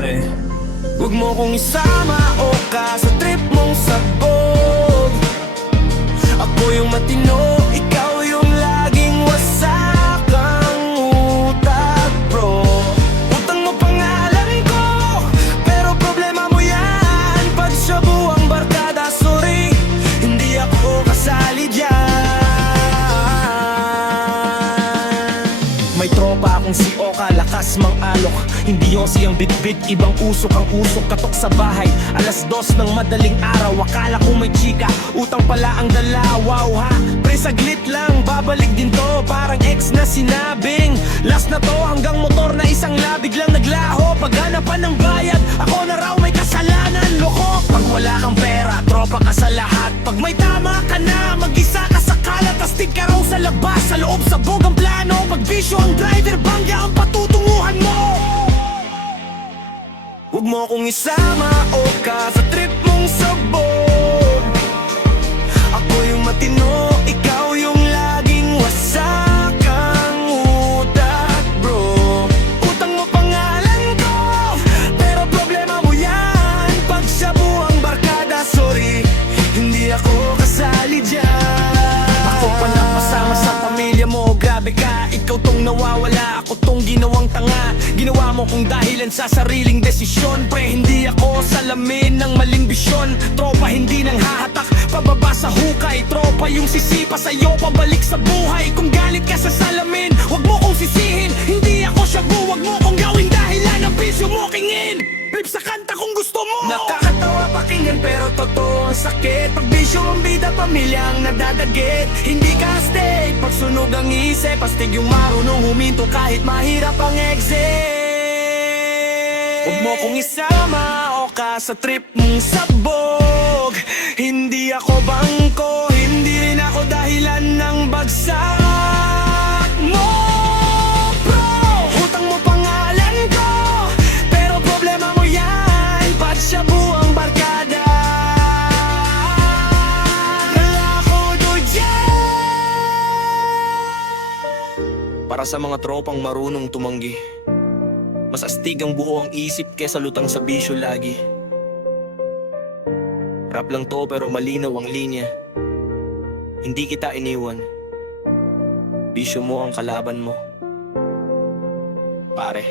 pare. Huwag mo kong isama o ka sa trip mong sabog. Ako yung matino, ikaw yung laging wasak ang utak, bro. Utang mo pangalan ko, pero problema mo yan. Pag siya buwang barkada, sorry, hindi ako kasali dyan. May tropa akong si Oka, lakas mang alok. Hindi Yossi ang bitbit, ibang usok ang usok. Katok sa bahay, 2:00 ng madaling araw. Akala ko may chika, utang pala ang dalawaw ha. Pre saglit lang, babalik din to. Parang ex na sinabing last na to, hanggang motor na isang labig lang naglaho. Paghanapan ng bayad, ako na raw may kasalanan. Loko, pag wala kang pera, tropa ka sa lahat. Pag may tama ka na, mag-isa ka sa kalat. Astig ka raw sa labas, sa loob sabog ang plano. Pag bisyo ang driver, bangga ang patutunguhan mo. Huwag mo kong isama o ka sa trip mong sabog. Ako yung matino, ikaw yung laging wasak ang utak, bro. Utang mo pangalan ko, pero problema mo yan. Pag siya buwang barkada, sorry, hindi ako kasali dyan. Ako pa napasama sa pamilya mo, grabe ka. Ikaw tong nawawala, ako tong ginawang tanga. Ginawa mo kong dahilan sa sariling desisyon. Pre, hindi ako salamin ng maling bisyon. Tropa, hindi nang hahatak pababa sa hukay. Tropa yung sisipa sa'yo, pabalik sa buhay. Kung galit ka sa salamin, wag mo kong sisihin. Hindi ako shabu, wag mo kong gawing dahilan ng bisyo mo kingin. Rip sa kanta kung gusto mo. Nakakatawa pakinggan pero totoo ang sakit. Pag bisyo ang bida, pamilya ang nadadagit. Hindi ka stay, pag sunog ang isip. Astig yung marunong huminto kahit mahirap ang exit. Huwag mo kong isama o ka sa trip mong sabog. Hindi ako bangko, hindi rin ako dahilan ng bagsak mo, bro. Utang mo pangalan ko, pero problema mo yan. Pag siya buwang barkada, ako do dyan. Para sa mga tropang marunong tumanggi, mas astig ang buo ang isip kesa lutang sa bisyo lagi. Rap lang to pero malinaw ang linya. Hindi kita iniwan, bisyo mo ang kalaban mo, pare.